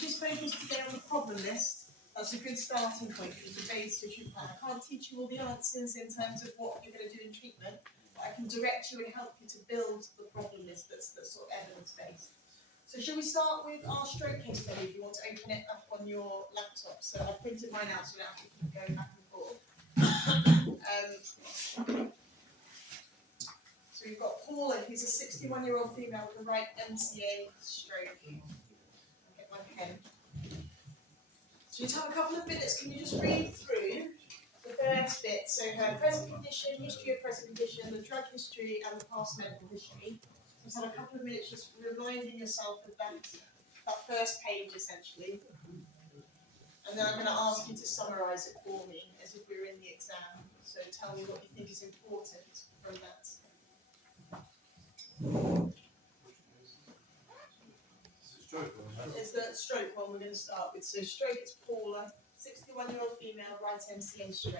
just focus today on the problem list. That's a good starting point for today's treatment plan. I can't teach you all the answers in terms of what you're going to do in treatment, but I can direct you and help you to build the problem list that's sort of evidence-based. So shall we start with our stroke case study, if you want to open it up on your laptop? So I've printed mine out so you don't have to keep going back and forth. So we've got Paula, who's a 61-year-old female with a right MCA stroke. I'll get my pen. So you have a couple of minutes, can you just read through the first bit? So her present condition, history of present condition, the drug history and the past medical history. So just have a couple of minutes just reminding yourself of that first page essentially. And then I'm going to ask you to summarise it for me as if we were in the exam. So tell me what you think is important from that. It's the stroke one we're going to start with. So stroke, it's Paula, 61-year-old female, right MCA stroke.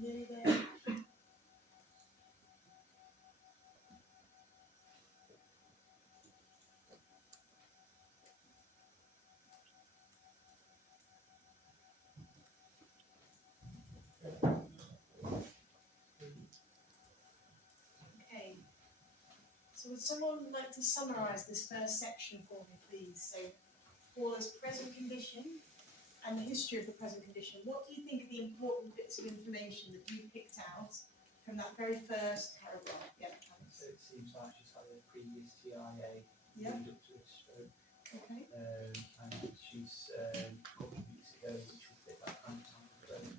Nearly there. Okay. So would someone like to summarise this first section for me, please? So Paula's present condition and the history of the present condition. What do you think are the important bits of information that you picked out from that very first paragraph? Yeah. So it seems like she's had a previous TIA Yeah. lead up to this stroke. Okay. And she's a couple of weeks ago, which will fit that kind of time frame,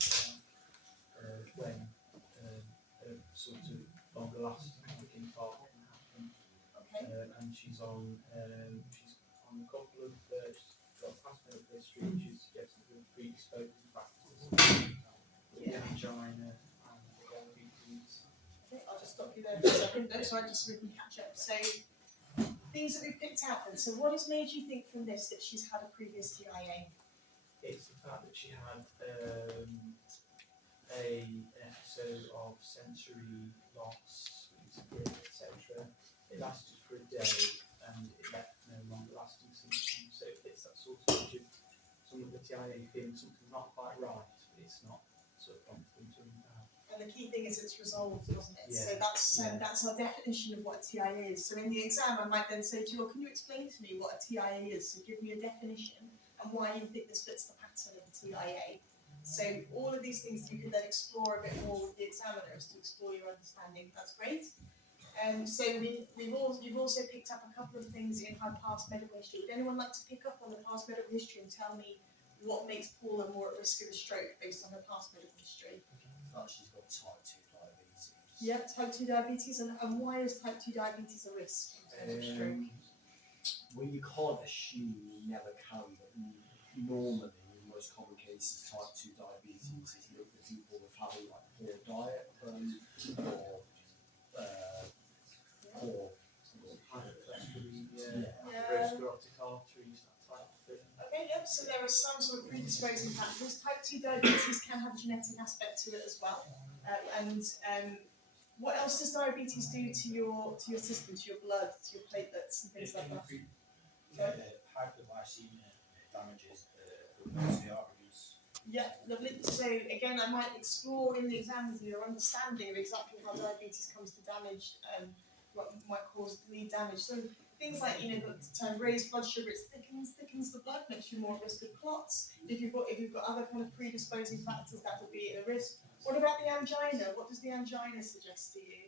when a sort of longer lasting infarct can happen. Okay. And she's on a couple of she's got past medical history, which is suggesting her predisposing factors, angina and diabetes. Okay, I'll just stop you there for a second, so we can catch up. So, things that we've picked out then. So, what has made you think from this that she's had a previous TIA? It's the fact that she had an episode of sensory loss, etc. It lasted for a day and it left TIA feeling something's not quite right, but it's not sort of prompting to ring down. And the key thing is it's resolved, wasn't it? Yeah. So that's our definition of what a TIA is. So in the exam, I might then say to you, well, can you explain to me what a TIA is? So give me a definition and why you think this fits the pattern of a TIA. So all of these things you can then explore a bit more with the examiners to explore your understanding. That's great. So you've also picked up a couple of things in her past medical history. Would anyone like to pick up on the past medical history and tell me what makes Paula more at risk of a stroke based on her past medical history? She's got type 2 diabetes. Yeah, type 2 diabetes, and why is type 2 diabetes a risk in terms of stroke? Well, you can't assume, you never can, but normally, in most common cases, type 2 diabetes is linked to people with having like poor diet or poor. Atherosclerotic arteries, that type of thing. Okay, yep, so there are some sort of predisposing factors. Type 2 diabetes can have a genetic aspect to it as well. What else does diabetes do to your system, to your blood, to your platelets and things like that? Hyperglycemia damages the arteries. Yeah, lovely. So again, I might explore in the exam with you your understanding of exactly how diabetes comes to damage, what might cause lead damage. So things like, the term raised blood sugar, it thickens the blood, makes you more at risk of clots. If you've got other kind of predisposing factors, that would be a risk. What about the angina? What does the angina suggest to you?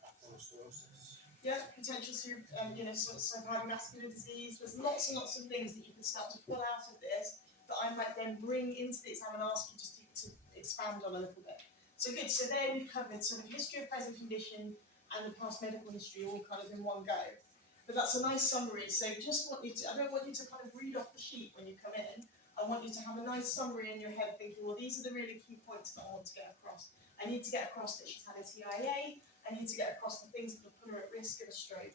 Atherosclerosis. Yeah, potential sort of cardiovascular disease. There's lots and lots of things that you can start to pull out of this that I might then bring into the exam and ask you just to expand on a little bit. So good. So there we've covered sort of history of present condition and the past medical history all kind of in one go. But that's a nice summary. So I don't want you to kind of read off the sheet when you come in. I want you to have a nice summary in your head thinking, well, these are the really key points that I want to get across. I need to get across that she's had a TIA. I need to get across the things that will put her at risk of a stroke.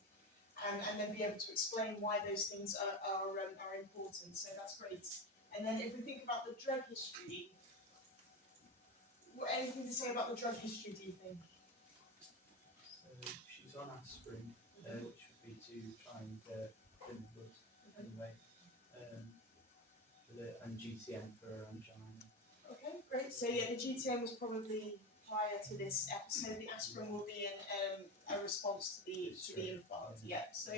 And then be able to explain why those things are important. So that's great. And then if we think about the drug history, anything to say about the drug history, do you think? So she's on aspirin, which would be to try and thin the blood anyway, and GTM for angina. Okay, great. So yeah, the GTM was probably prior to this episode. The aspirin will be a response to the implant. Yeah. So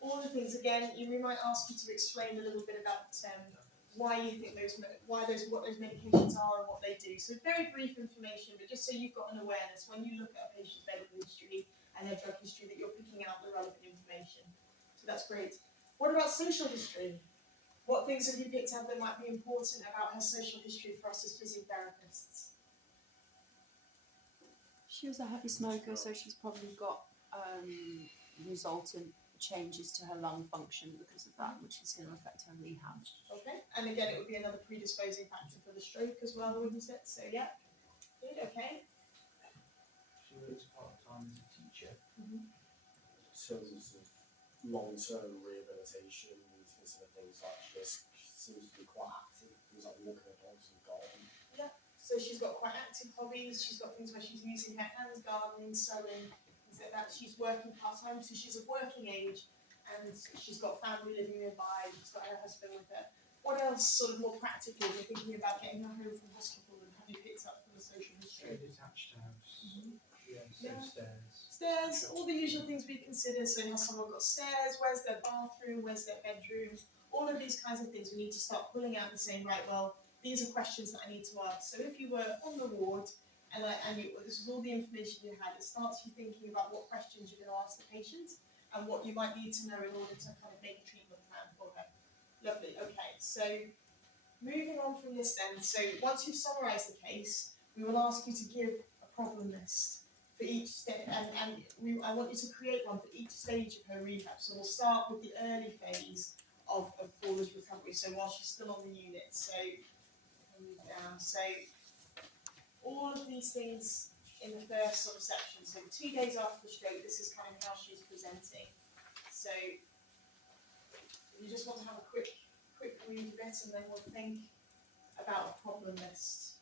all the things again, we might ask you to explain a little bit about why you think what those medications are and what they do. So very brief information, but just so you've got an awareness when you look at a patient's medical history and their drug history that you're picking out the relevant information. So that's great. What about social history? What things have you picked up that might be important about her social history for us as physiotherapists? She was a heavy smoker, so she's probably got resultant changes to her lung function because of that, which is going to affect her rehab. Okay, and again, it would be another predisposing factor for the stroke as well, wouldn't it? So yeah, good. Okay. She works part-time as a teacher. In terms of long-term rehabilitation, we consider things like this. She seems to be quite active, things like walking her dogs in the garden. Yeah, so she's got quite active hobbies. She's got things where she's using her hands, gardening, sewing, things like that. She's working part-time, so she's of working age, and she's got family living nearby. She's got her husband with her. What else, sort of more practically, we're thinking about getting her home from hospital and have you picked up from the social history? A detached house. Yeah, so Yeah. stairs. Stairs, all the usual things we consider. So has someone got stairs? Where's their bathroom? Where's their bedroom? All of these kinds of things we need to start pulling out and saying, right, well, these are questions that I need to ask. So if you were on the ward and this was all the information you had, it starts you thinking about what questions you're going to ask the patient and what you might need to know in order to kind of make a treatment plan for her. Lovely. Okay, so moving on from this then. So once you've summarised the case, we will ask you to give a problem list for each step, and I want you to create one for each stage of her rehab. So we'll start with the early phase of Paula's recovery, so while she's still on the unit. So move down. So all of these things in the first sort of section. So 2 days after the stroke, this is kind of how she's presenting. So you just want to have a quick read of it, and then we'll think about a problem list.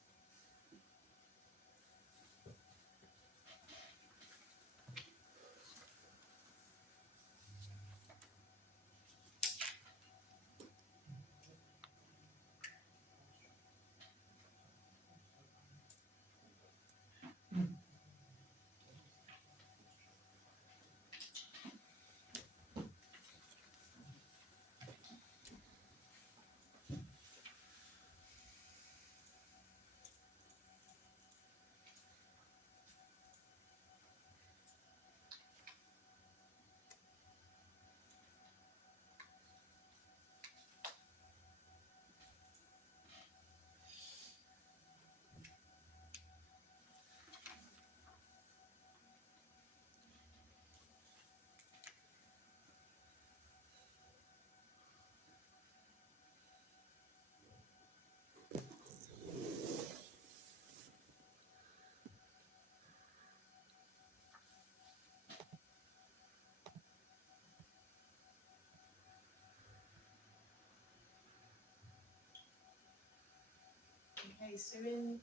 Okay, so in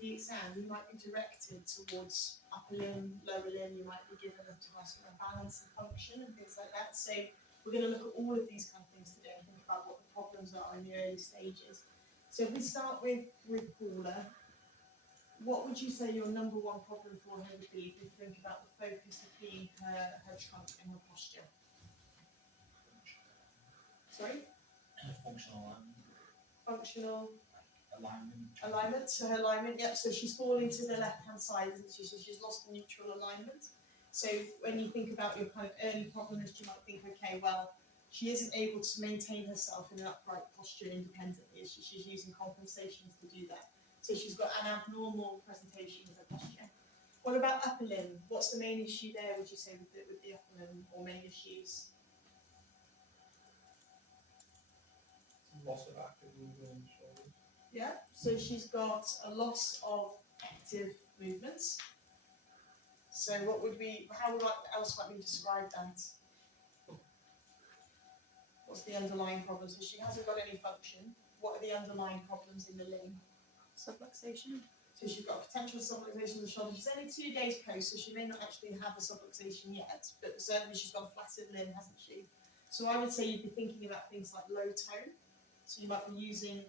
the exam, you might be directed towards upper limb, lower limb, you might be given a task around balance and function and things like that. So we're going to look at all of these kind of things today and think about what the problems are in the early stages. So if we start with Paula, what would you say your number one problem for her would be if you think about the focus of being her trunk and her posture? Sorry? Functional Functional alignment. so her alignment, yep, so she's falling to the left hand side, isn't she? So she's lost the neutral alignment. So when you think about your kind of early problems, you might think, okay, well, she isn't able to maintain herself in an upright posture independently. She's using compensations to do that. So she's got an abnormal presentation of her posture. What about upper limb? What's the main issue there, would you say, with the upper limb, or main issues? Loss of active movement in the shoulders. Yeah, so she's got a loss of active movements. So what would we, how would else might we describe that? What's the underlying problem? So she hasn't got any function. What are the underlying problems in the limb? Subluxation. So she's got a potential subluxation of the shoulder. She's only 2 days post, so she may not actually have a subluxation yet, but certainly she's got a flaccid limb, hasn't she? So I would say you'd be thinking about things like low tone. So you might be using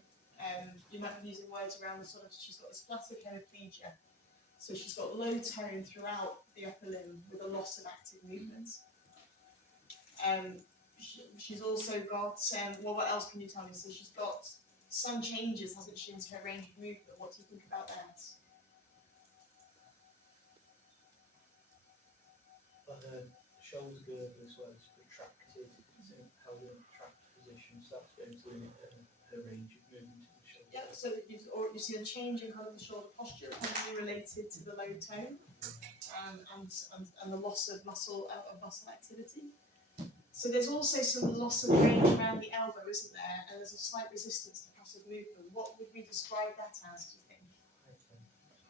words around the sort of, she's got this flaccid hemiplegia. So she's got low tone throughout the upper limb with a loss of active movement. She's also got, well, what else can you tell me? So she's got some changes, hasn't she, into her range of movement. What do you think about that? But her shoulder girdle as well is protracted, it's held in a protracted position, so that's going to limit her range of movement in the shoulder. Yep, so you see a change in kind of the shoulder posture, probably related to the low tone and the loss of muscle activity. So there's also some loss of range around the elbow, isn't there? And there's a slight resistance to passive movement. What would we describe that as, do you think?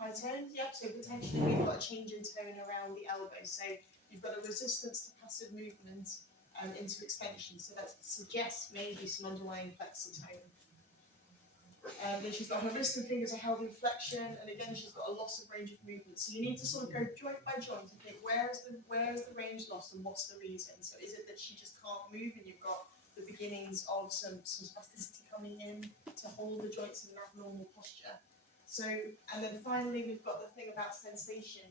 High tone? Yep, so potentially we've got a change in tone around the elbow. So you've got a resistance to passive movement into extension. So that suggests maybe some underlying flexor tone. Then she's got her wrist and fingers are held in flexion, and again she's got a loss of range of movement. So you need to sort of go joint by joint and think where is the range lost and what's the reason. So is it that she just can't move and you've got the beginnings of some spasticity coming in to hold the joints in an abnormal posture? So, and then finally we've got the thing about sensation.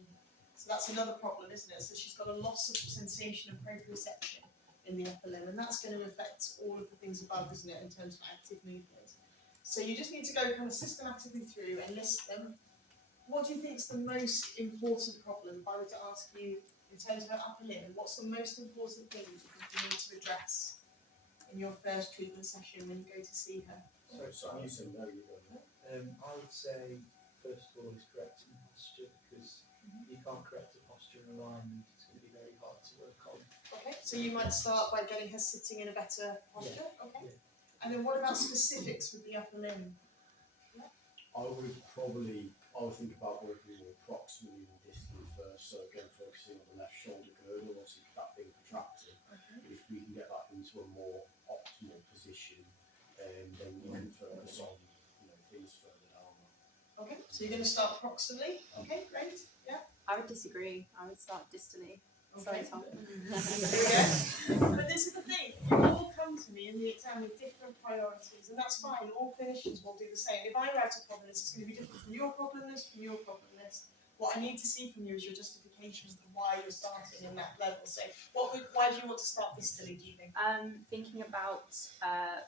So that's another problem, isn't it? So she's got a loss of sensation and proprioception in the upper limb, and that's going to affect all of the things above, isn't it, in terms of active movement. So you just need to go kind of systematically through and list them. What do you think is the most important problem? If I were to ask you in terms of her upper limb, what's the most important thing you think you need to address in your first treatment session when you go to see her? So I'm using no, you don't know. I would say, first of all, is correcting posture, because you can't correct a posture and alignment, it's going to be very hard to work on. Okay, so you might start by getting her sitting in a better posture. Yeah. Okay. Yeah. And then what about specifics with the upper limb? I would think about working more proximally than distally first. So again, focusing on the left shoulder girdle, obviously that being protracted. Okay. If we can get that into a more optimal position, then we can focus on things further down. Okay, so you're going to start proximally. Okay, great. Yeah. I would disagree. I would start distally. Okay. Sorry, Tom. There we go. But this is the thing, you all come to me in the exam with different priorities, and that's fine, all clinicians will do the same. If I write a problem list, it's going to be different from your problem list, from your problem list. What I need to see from you is your justification as to why you're starting in that level. So why do you want to start distally, do you think? Thinking about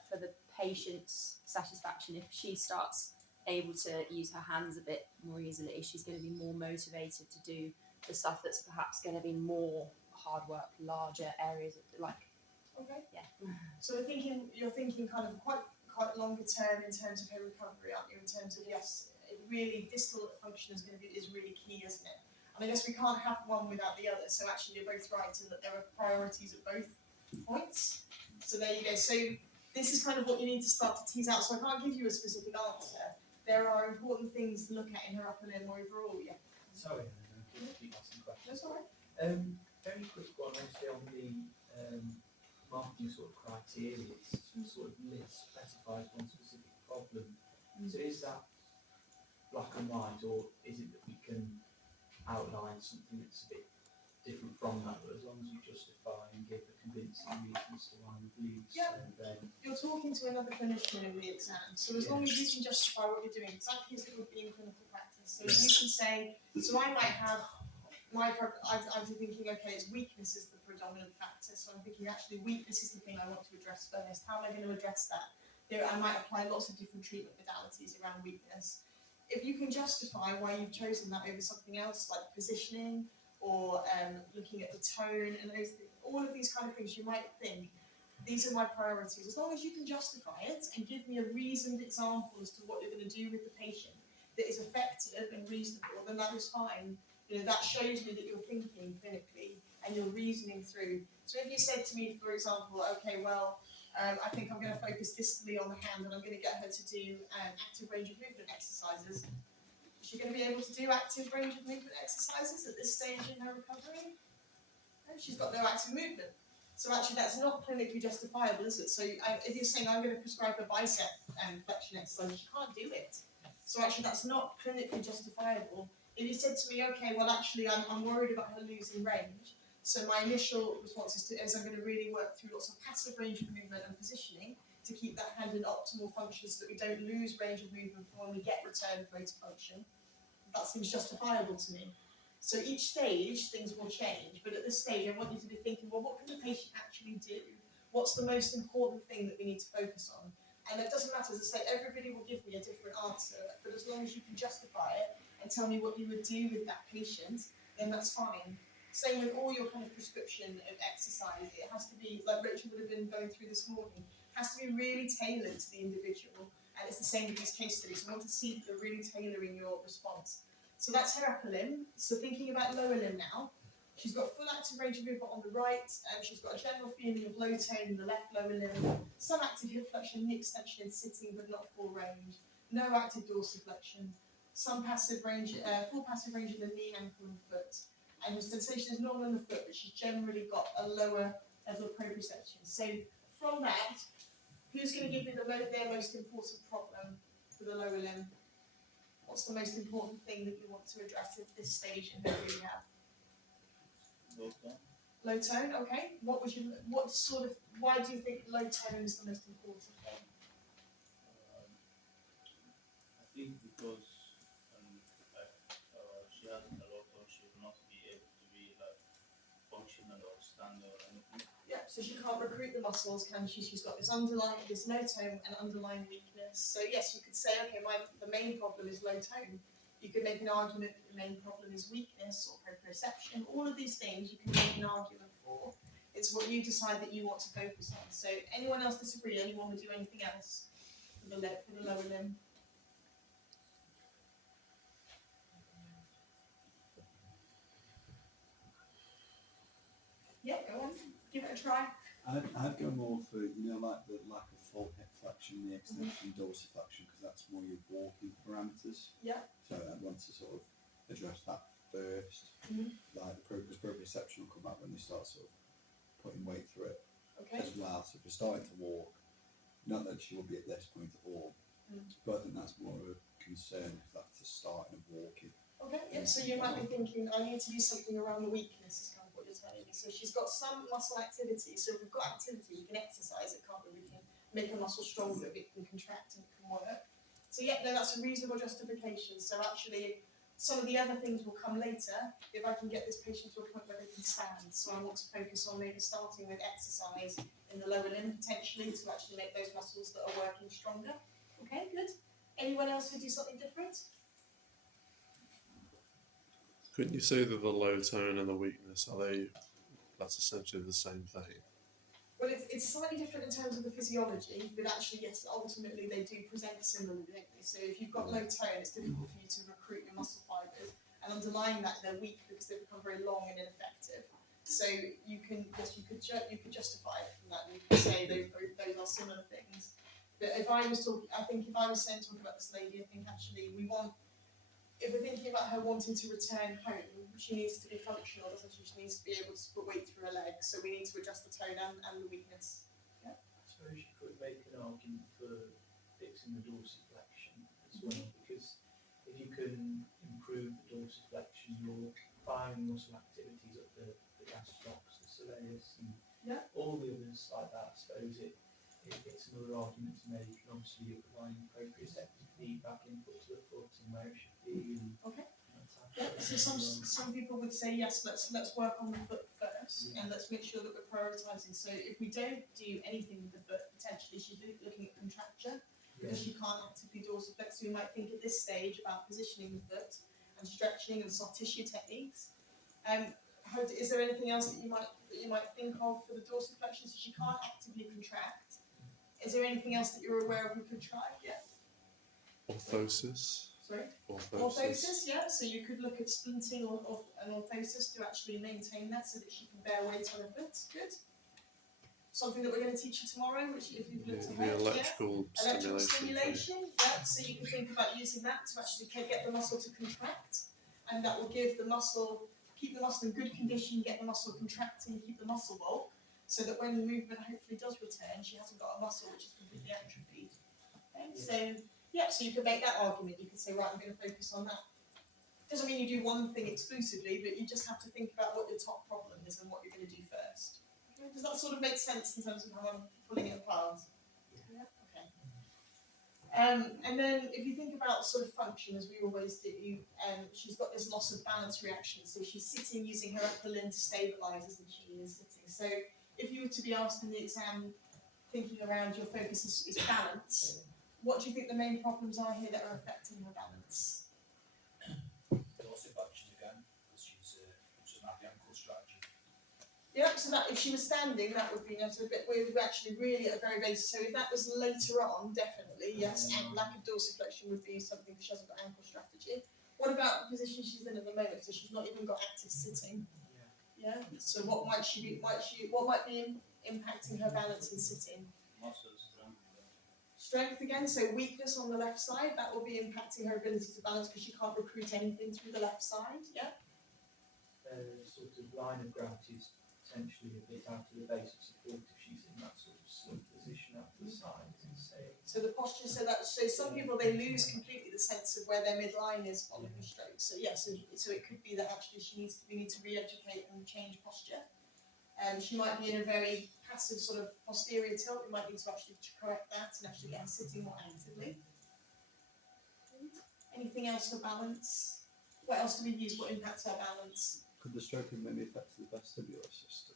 for the patient's satisfaction, if she starts able to use her hands a bit more easily, she's going to be more motivated to do the stuff that's perhaps going to be more hard work, larger areas of like. Okay. Yeah. So you're thinking kind of quite longer term in terms of her recovery, aren't you? In terms of yes, really distal function is really key, isn't it? And I guess we can't have one without the other. So actually, you're both right in that there are priorities at both points. So there you go. So this is kind of what you need to start to tease out. So I can't give you a specific answer. There are important things to look at in her upper limb overall. Yeah. Sorry, keep asking questions. That's all right. Very quick one, obviously on the marketing sort of criteria, it sort of specifies one specific problem. So is that black and white, or is it that we can outline something that's a bit different from that, but as long as you justify and give a convincing reason as to why we believe so, then You're talking to another clinician in the exam, so as long as you can justify what you're doing, exactly as it would be in clinical practice. So if you can say, so I might have I'd be thinking, okay, it's weakness is the predominant factor. So I'm thinking, actually, weakness is the thing I want to address first. How am I going to address that? I might apply lots of different treatment modalities around weakness. If you can justify why you've chosen that over something else, like positioning or looking at the tone and all of these kind of things, you might think, these are my priorities. As long as you can justify it and give me a reasoned example as to what you're going to do with the patient that is effective and reasonable, then that is fine. That shows me that you're thinking clinically and you're reasoning through. So if you said to me, for example, okay, well, I think I'm going to focus distally on the hand and I'm going to get her to do active range of movement exercises. Is she going to be able to do active range of movement exercises at this stage in her recovery? No, she's got no active movement. So actually that's not clinically justifiable, is it? So if you're saying I'm going to prescribe a bicep flexion exercise, she can't do it. So actually that's not clinically justifiable. If you said to me, okay, well actually I'm worried about her losing range, so my initial response is I'm going to really work through lots of passive range of movement and positioning to keep that hand in optimal function so that we don't lose range of movement when we get return of motor function. That seems justifiable to me. So each stage things will change, but at this stage I want you to be thinking, well, what can the patient actually do? What's the most important thing that we need to focus on? And it doesn't matter, as I say, everybody will give me a different answer, but as long as you can justify it and tell me what you would do with that patient, then that's fine. Same with all your kind of prescription of exercise. It has to be, like Rachel would have been going through this morning, has to be really tailored to the individual. And it's the same with these case studies. I want to see that you're really tailoring your response. So that's her upper limb. So thinking about lower limb now. She's got full active range of movement on the right, and she's got a general feeling of low tone in the left lower limb, some active hip flexion, knee extension in sitting, but not full range, no active dorsiflexion, some passive range, full passive range in the knee, ankle, and foot. And her sensation is normal in the foot, but she's generally got a lower level of proprioception. So from that, who's going to give me their most important problem for the lower limb? What's the most important thing that you want to address at this stage in her rehab? Low tone, okay. Why do you think low tone is the most important thing? I think because she has a lot of, she will not be able to be like functional or stand or anything. Yeah, so she can't recruit the muscles, can she? She's got this low tone and underlying weakness. So yes, you could say, okay, the main problem is low tone. You could make an argument that the main problem is weakness or proprioception. All of these things you can make an argument for. It's what you decide that you want to focus on. So anyone else disagree? Anyone would do anything else for the lower limb? Yeah, go on. Give it a try. I'd go more for, like the lack of full hip flexion, the extension dorsiflexion, because that's more your walking parameters. Yeah. So I'd want to sort of address that first. Mhm. Like because proprioception will come back when they start sort of putting weight through it Okay. as well. So if we're starting to walk, not that she will be at this point at all, but I think that's more of a concern because that's the start of walking. Okay, yeah, so you might be thinking, I need to do something around the weakness, is kind of what you're telling me. So she's got some muscle activity, so if we've got activity, we can exercise it, can't we? We can make a muscle stronger, it can contract and it can work. So yeah, no, that's a reasonable justification. So actually, some of the other things will come later if I can get this patient to a point where they can stand. So I want to focus on maybe starting with exercise in the lower limb, potentially, to actually make those muscles that are working stronger. Okay, good. Anyone else who do something different? Couldn't you say that the low tone and the weakness that's essentially the same thing? Well, it's slightly different in terms of the physiology, but actually, yes, ultimately they do present similarly, don't they? So if you've got low tone, it's difficult for you to recruit your muscle fibres, and underlying that, they're weak because they become very long and ineffective. So you could justify it from that, and you can say those are similar things. But if I was talking about this lady, I think actually if we're thinking about her wanting to return home, she needs to be functional, doesn't she? She needs to be able to put weight through her legs, so we need to address the tone and the weakness. I suppose you could make an argument for fixing the dorsiflexion as well, because if you can improve the dorsiflexion, you're firing muscle activities up the gastrocs, the soleus, and Yeah. all the others like that. I suppose it's another argument to make, and obviously you're providing proprioceptive feedback input to the foot and where it should be. And Okay. that type of Yeah, thing. so some people would say yes, let's work on the foot first, Yeah. and let's make sure that we're prioritising. So if we don't do anything with the foot, potentially she's looking at contracture because she can't actively dorsiflex. So we might think at this stage about positioning the foot and stretching and soft tissue techniques. Is there anything else that you might think of for the dorsiflexion? So she can't actively contract. Is there anything else that you're aware of we could try? Yeah. Orthosis. Sorry. Orthosis. Orthosis, yeah. So you could look at splinting or an orthosis to actually maintain that so that she can bear weight on her foot. Good. Something that we're going to teach you tomorrow, which if you've looked at The her, electrical yeah. Electrical stimulation. stimulation, yeah. So you can think about using that to actually get the muscle to contract, and that will give the muscle, keep the muscle in good condition, get the muscle contracting, keep the muscle bulk, so that when the movement hopefully does return, she hasn't got a muscle which is completely atrophied. Okay, so yeah, so you could make that argument. You could say, right, I'm going to focus on that. Doesn't mean you do one thing exclusively, but you just have to think about what your top problem is and what you're going to do first. Okay? Does that sort of make sense in terms of how I'm pulling it apart? Yeah. Okay. And then if you think about sort of function, as we always do, she's got this loss of balance reaction. So she's sitting using her upper limb to stabilise as she is sitting. So if you were to be asked in the exam, thinking around your focus is balance, what do you think the main problems are here that are affecting her balance? Dorsiflexion again, because she doesn't have the ankle strategy. Yeah, so that if she was standing, that would be a bit. We're actually really at a very basic. So if that was later on, definitely yes, and lack of dorsiflexion would be something because she hasn't got ankle strategy. What about the position she's in at the moment? So she's not even got active sitting. Yeah. So what might she be? What might be impacting her balance in sitting? Muscle strength. Strength again, so weakness on the left side, that will be impacting her ability to balance because she can't recruit anything through the left side, yeah? Sort of line of gravity is potentially a bit out of the base of support if she's in that sort of slump position out to the side. So the posture, so some people, they lose completely the sense of where their midline is following the stroke. So yeah, so it could be that actually we need to re-educate and change posture. She might be in a very passive sort of posterior tilt. We might need to actually correct that and actually get her sitting more actively. Anything else for balance? What else do we use? What impacts our balance? Could the stroke have maybe affected the vestibular system?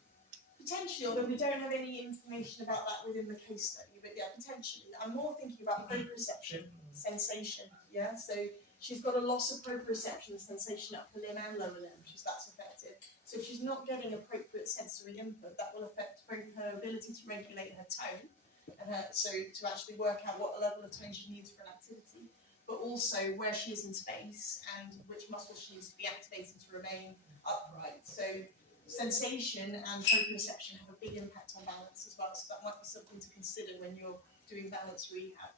Potentially, although we don't have any information about that within the case study, but yeah, potentially. I'm more thinking about proprioception, sensation, yeah? So she's got a loss of proprioception, sensation upper limb and lower limb, that's affected. So if she's not getting appropriate sensory input, that will affect both her ability to regulate her tone, and so to actually work out what level of tone she needs for an activity, but also where she is in space and which muscles she needs to be activated to remain upright. So sensation and proprioception have a big impact on balance as well, so that might be something to consider when you're doing balance rehab.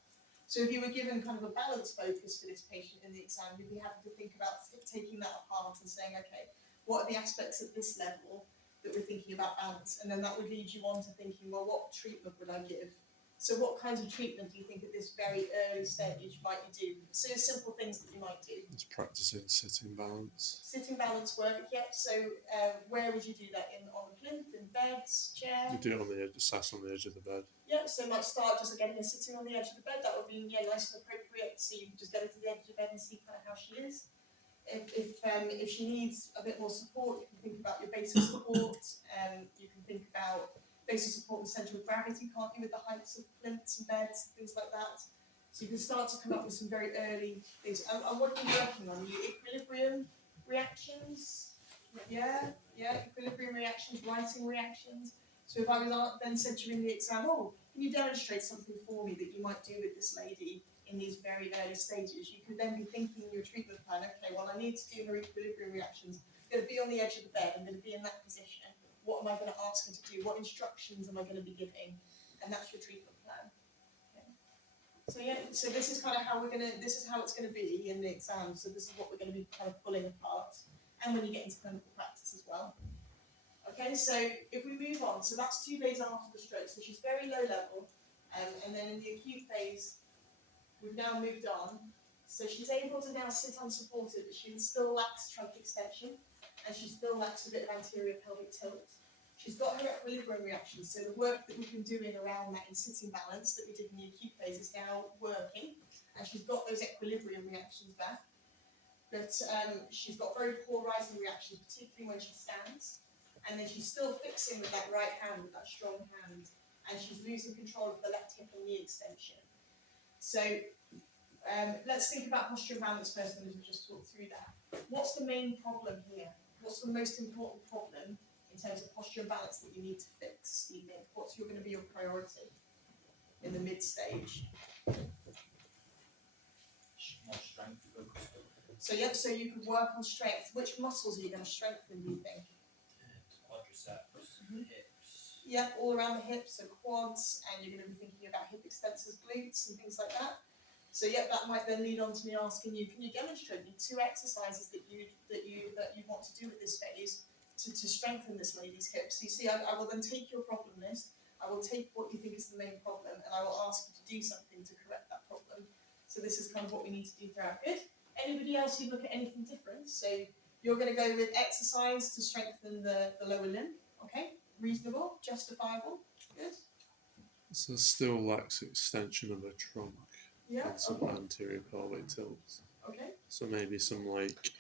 So if you were given kind of a balance focus for this patient in the exam, you'd be having to think about taking that apart and saying, okay, what are the aspects at this level that we're thinking about balance? And then that would lead you on to thinking, well, what treatment would I give? So what kinds of treatment do you think at this very early stage might you do? So simple things that you might do. It's practicing sitting balance. Sitting balance work, yep. So where would you do that? On the plinth, in beds, chair? You do it on the edge, sat on the edge of the bed. Yeah, so might start just getting her sitting on the edge of the bed. That would be nice and appropriate. So you can just get her to the edge of the bed and see kind of how she is. If she needs a bit more support, you can think about your basic support. You can think about basic support and central gravity, can't you, with the heights of plinths and beds, things like that. So you can start to come up with some very early things. And what are you working on? Your equilibrium reactions? Yeah, equilibrium reactions, writing reactions. So if I was then said to you in the exam, oh, can you demonstrate something for me that you might do with this lady in these very early stages? You could then be thinking in your treatment plan, okay, well, I need to do her equilibrium reactions. I'm going to be on the edge of the bed. I'm going to be in that position. What am I going to ask her to do? What instructions am I going to be giving? And that's your treatment plan. Okay. So yeah, so this is kind of how this is how it's going to be in the exam. So this is what we're going to be kind of pulling apart. And when you get into clinical practice as well. Okay, so if we move on, so that's 2 days after the stroke, so she's very low level, and then in the acute phase, we've now moved on So she's able to now sit unsupported, but she still lacks trunk extension, and she still lacks a bit of anterior pelvic tilt. She's got her equilibrium reaction, so the work that we've been doing around that in sitting balance that we did in the acute phase is now working, and she's got those equilibrium reactions back. But she's got very poor rising reactions, particularly when she stands, and then she's still fixing with that right hand, with that strong hand, and she's losing control of the left hip and knee extension. So let's think about posture and balance first, and we've just talked through that. What's the main problem here? What's the most important problem in terms of posture and balance that you need to fix, do you think? What's going to be your priority in the mid stage? More strength focused. So yep, so you could work on strength. Which muscles are you going to strengthen, do you think? Quadriceps, Mhm. hips. Yep, all around the hips, so quads, and you're going to be thinking about hip extensors, glutes, and things like that. So yep, that might then lead on to me asking you, can you demonstrate me 2 exercises that you want to do with this phase to strengthen this lady's hips? You see, I will then take your problem list, I will take what you think is the main problem, and I will ask you to do something to correct that problem. So this is kind of what we need to do throughout. Good. Anybody else who'd look at anything different? So you're going to go with exercise to strengthen the lower limb. Okay, reasonable, justifiable. Good. So still lacks extension of a trunk Yeah. and some Okay. anterior pelvic tilt. Okay. So maybe some like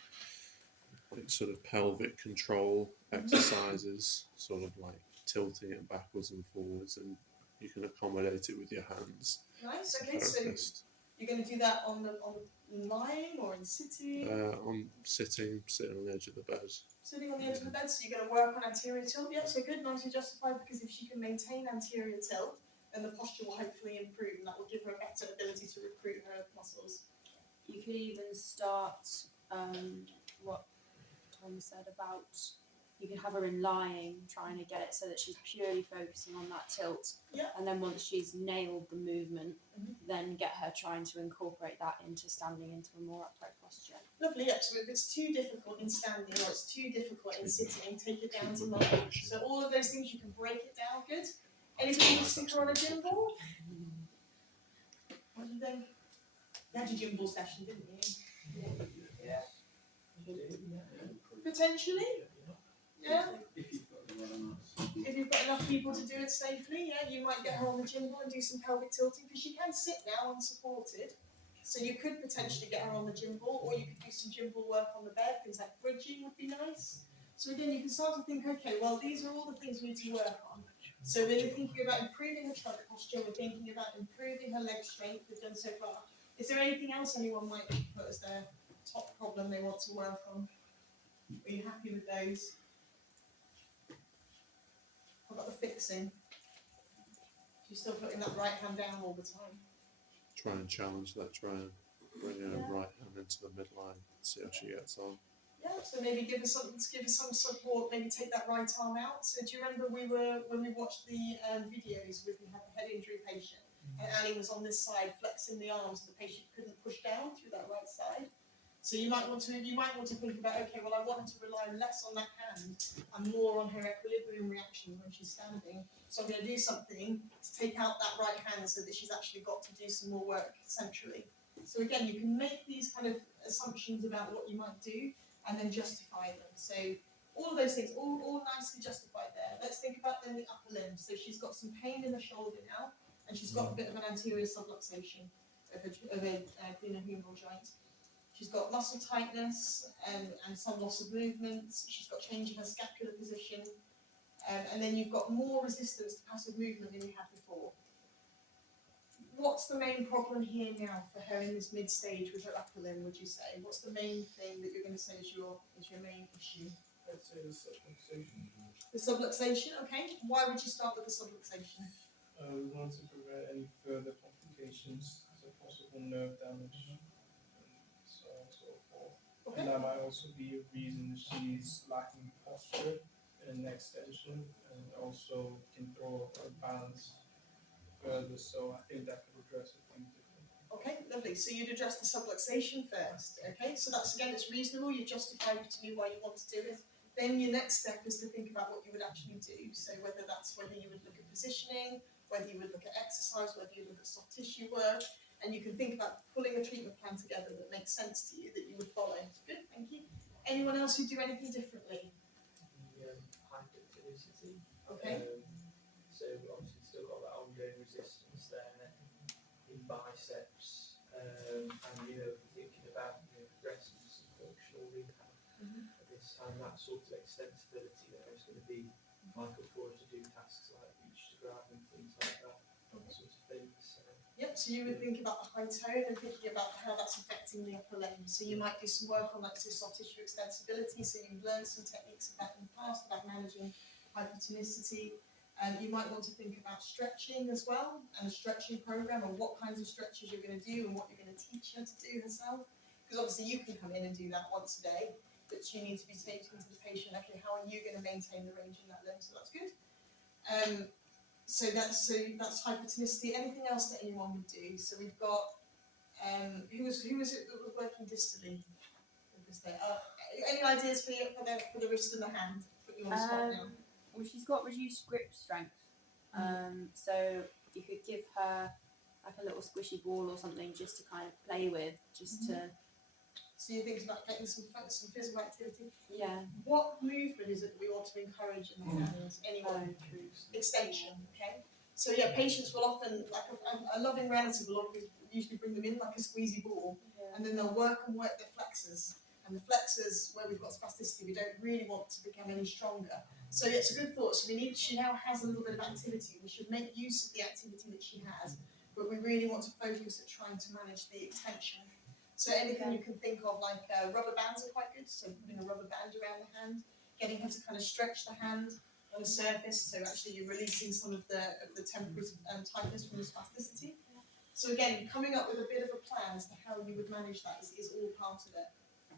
sort of pelvic control exercises, sort of like tilting it backwards and forwards, and you can accommodate it with your hands. Nice. as a Okay. So therapist. you're going to do that on the lying or in sitting. I'm sitting on the edge of the bed. Sitting on the edge of the bed, so you're going to work on anterior tilt. Yep, so good, nicely justified, because if she can maintain anterior tilt, then the posture will hopefully improve, and that will give her a better ability to recruit her muscles. You could even start what Tom said about you could have her in lying, trying to get it so that she's purely focusing on that tilt. Yeah. And then once she's nailed the movement, Mhm. then get her trying to incorporate that into standing into a more upright posture. Lovely, yep, so if it's too difficult in standing or it's too difficult in sitting, take it down to lying. So all of those things, you can break it down, good. Anybody want to stick her on a gym ball? What do you think? You had your gym ball session, didn't you? Yeah. Potentially, yeah. If you've got the right amounts. If you've got enough people to do it safely, yeah, you might get her on the gym ball and do some pelvic tilting, because she can sit now unsupported. So you could potentially get her on the gym ball, or you could do some gym ball work on the bed, things like bridging would be nice. So again, you can start to think, okay, well, these are all the things we need to work on. So we're thinking about improving her trunk posture, we're thinking about improving her leg strength, we've done so far. Is there anything else anyone might put as their top problem they want to work on? Are you happy with those? How about the fixing? She's still putting that right hand down all the time. Try and challenge that. Try and bring her Yeah. right hand into the midline. See how she gets on. Yeah, so maybe give her some support, maybe take that right arm out. So do you remember when we watched the videos with we had the head injury patient, and Ali was on this side flexing the arms, and the patient couldn't push down through that right side. So you might want to think about, okay, well, I want her to rely less on that hand and more on her equilibrium reaction when she's standing. So I'm going to do something to take out that right hand so that she's actually got to do some more work centrally. So again, you can make these kind of assumptions about what you might do and then justify them. So all of those things, all nicely justified there. Let's think about then the upper limb. So she's got some pain in the shoulder now, and she's got a bit of an anterior subluxation of a glenohumeral joint. She's got muscle tightness and some loss of movement. She's got change in her scapular position. And then you've got more resistance to passive movement than you had before. What's the main problem here now for her in this mid stage with her upper limb, would you say? What's the main thing that you're going to say is your main issue? I'd say the subluxation. The subluxation, okay. Why would you start with the subluxation? We want to prevent any further complications, so possible nerve damage, and so on and so forth. Okay. And that might also be a reason she's lacking posture and neck extension, and also can throw her balance further. So I think that could address a few different. Okay, lovely. So you'd address the subluxation first. Okay, so that's again, it's reasonable. You justified to me why you want to do it. Then your next step is to think about what you would actually do. So whether you would look at positioning, whether you would look at exercise, whether you look at soft tissue work. and you can think about pulling a treatment plan together that makes sense to you, that you would follow. Good, thank you. Anyone else who do anything differently? The hypertonicity. Okay. So obviously still got that ongoing resistance there in biceps, and thinking about progressing some functional rehab at this time, that sort of extensibility that is going to be vital for her to do tasks like reach to grab and things like that sort of thing. So. Yep, so you would think about the high tone and thinking about how that's affecting the upper limb. So you might do some work on that soft tissue extensibility, so you've learned some techniques of that in the past about managing hypertonicity. You might want to think about stretching as well, and a stretching program, and what kinds of stretches you're going to do and what you're going to teach her to do herself. Because obviously you can come in and do that once a day, but you need to be saying to the patient, okay, how are you going to maintain the range in that limb? So that's good. So that's hypertonicity. Anything else that anyone would do? So we've got who was it that was working distally? Any ideas for the wrist and the hand? Put you on the spot now. Well, she's got reduced grip strength, so you could give her like a little squishy ball or something just to kind of play with, just to. So you think about getting some physical activity. Yeah. What movement is it that we want to encourage in the hands? Anyone? Extension. Okay. So yeah, patients will often, like a loving relative will usually bring them in like a squeezy ball, and then they'll work their flexors. And the flexors, where we've got spasticity, we don't really want to become any stronger. So yeah, it's a good thought. So she now has a little bit of activity. We should make use of the activity that she has, but we really want to focus at trying to manage the extension. So anything you can think of, like rubber bands are quite good. So putting a rubber band around the hand, getting her to kind of stretch the hand on the surface. So actually you're releasing some of the temporary tightness from the spasticity. So again, coming up with a bit of a plan as to how you would manage that is all part of it.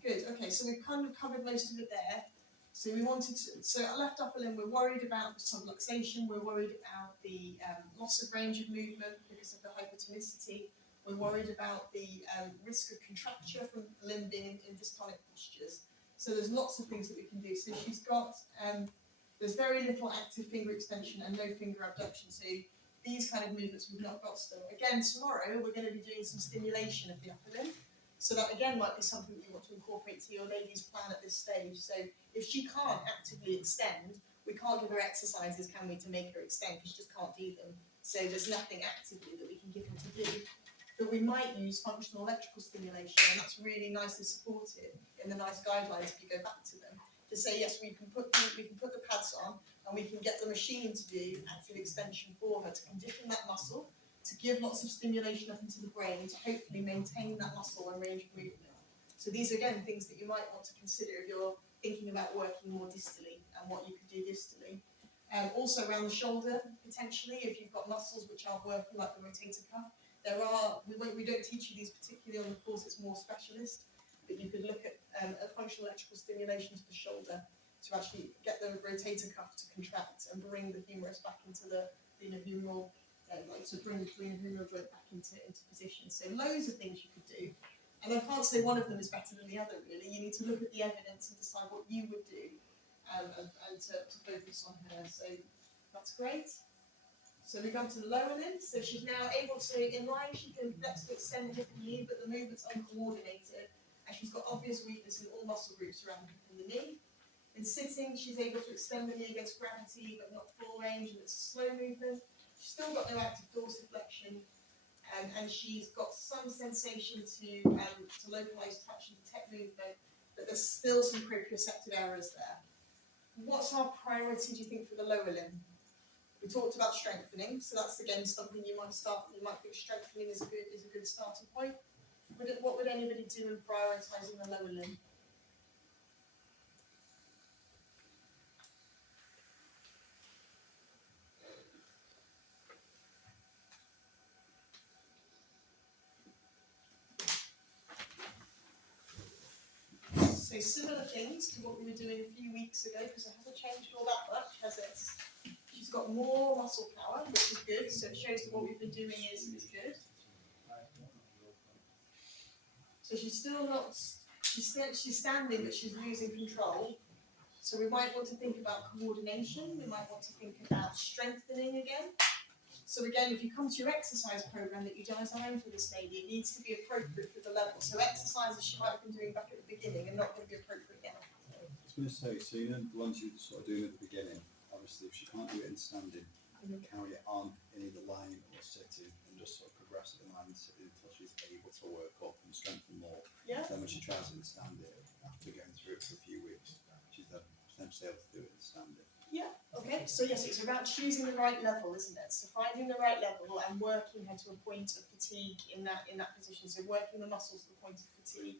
Good. Okay, so we've kind of covered most of it there. So we wanted to. So our left upper limb, we're worried about the subluxation. We're worried about the loss of range of movement because of the hypertonicity. We're worried about the risk of contracture from the limb being in dystonic postures. So there's lots of things that we can do. So she's got, there's very little active finger extension and no finger abduction. So these kind of movements we've not got still. Again, tomorrow we're going to be doing some stimulation of the upper limb. So that again might be something that you want to incorporate to your lady's plan at this stage. So if she can't actively extend, we can't give her exercises, can we, to make her extend, because she just can't do them. So there's nothing actively that we can give her to do. But we might use functional electrical stimulation, and that's really nicely supported in the nice guidelines if you go back to them, to say yes, we can put the pads on, and we can get the machine to do active extension for her, to condition that muscle, to give lots of stimulation up into the brain, to hopefully maintain that muscle and range of movement. So these are again things that you might want to consider if you're thinking about working more distally and what you could do distally. Also around the shoulder, potentially, if you've got muscles which aren't working, like the rotator cuff. We don't teach you these particularly on the course, it's more specialist, but you could look at a functional electrical stimulation to the shoulder to actually get the rotator cuff to contract and bring the humerus back into the glenohumeral, to bring the glenohumeral joint back into position. So loads of things you could do. And I can't say one of them is better than the other, really. You need to look at the evidence and decide what you would do and to focus on her. So that's great. So we come to the lower limb. So she's now able to, in line, she can flex to extend the hip and knee, but the movement's uncoordinated. And she's got obvious weakness in all muscle groups around the hip and the knee. In sitting, she's able to extend the knee against gravity, but not full range, and it's a slow movement. She's still got no active dorsiflexion. And she's got some sensation to localise touch and detect movement, but there's still some proprioceptive errors there. What's our priority, do you think, for the lower limb? We talked about strengthening, so that's again something you might think strengthening is a good starting point. What would anybody do in prioritising the lower limb? So similar things to what we were doing a few weeks ago, because it hasn't changed all that much, has it? She's got more muscle power, which is good, so it shows that what we've been doing is good. So she's still not, she's standing, but she's losing control. So we might want to think about coordination, we might want to think about strengthening again. So again, if you come to your exercise program that you design for this lady, it needs to be appropriate for the level. So exercises she might have been doing back at the beginning are not going to be appropriate now. I was going to say, so you know the ones you sort of doing at the beginning, obviously if she can't do it in standing, carry it on in either lying or sitting and just sort of progress it in lying and sitting until she's able to work up and strengthen more. Yeah. Then when she tries it in standing, after going through it for a few weeks, she's then potentially able to do it in standing. Yeah, okay, so yes, it's about choosing the right level, isn't it? So finding the right level and working her to a point of fatigue in that position. So working the muscles to the point of fatigue.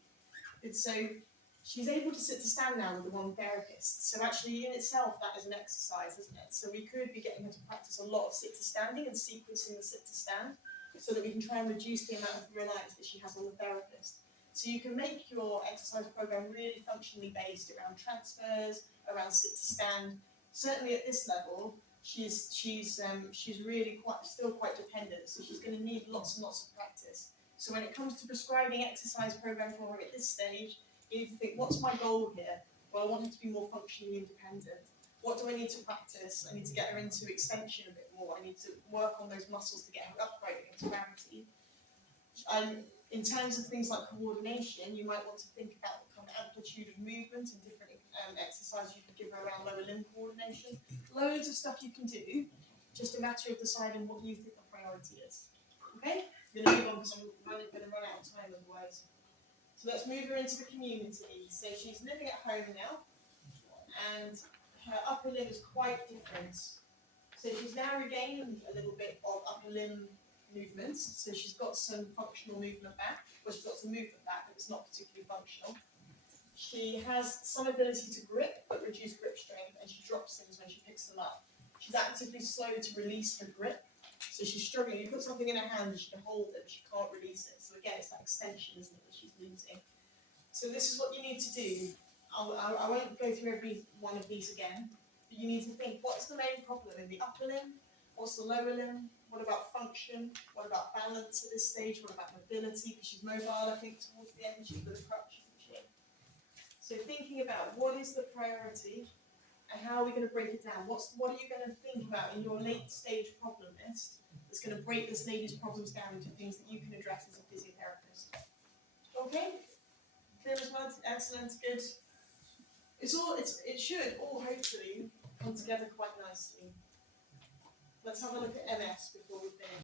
And so she's able to sit to stand now with the one therapist. So actually in itself that is an exercise, isn't it? So we could be getting her to practice a lot of sit to standing and sequencing the sit to stand so that we can try and reduce the amount of reliance that she has on the therapist. So you can make your exercise program really functionally based around transfers, around sit to stand. Certainly at this level, she's really still quite dependent, so she's going to need lots and lots of practice. So when it comes to prescribing exercise program for her at this stage, you need to think, what's my goal here? Well, I want her to be more functionally independent. What do I need to practice? I need to get her into extension a bit more. I need to work on those muscles to get her upright against gravity. In terms of things like coordination, you might want to think about the kind of amplitude of movement and different exercises you could give her around lower limb coordination. Loads of stuff you can do, just a matter of deciding what you think the priority is. Okay? I'm going to move on because I'm going to run out of time otherwise. So let's move her into the community. So she's living at home now, and her upper limb is quite different. So she's now regained a little bit of upper limb movements. So she's got some functional movement back. Well, she's got some movement back, but it's not particularly functional. She has some ability to grip, but reduced grip strength, and she drops things when she picks them up. She's actively slow to release her grip, so she's struggling. You put something in her hand, she can hold it, but she can't release it. So again, it's that extension, isn't it, that she's losing. So this is what you need to do. I won't go through every one of these again, but you need to think, what's the main problem in the upper limb? What's the lower limb? What about function? What about balance at this stage? What about mobility? Because she's mobile, I think, towards the end, she's with a crutch, isn't she? So thinking about what is the priority and how are we going to break it down? What are you going to think about in your late stage problem list that's going to break this lady's problems down into things that you can address as a physiotherapist? Okay? Clear as mud? Excellent, good. It should all hopefully come together quite nicely. Let's have a look at MS before we finish.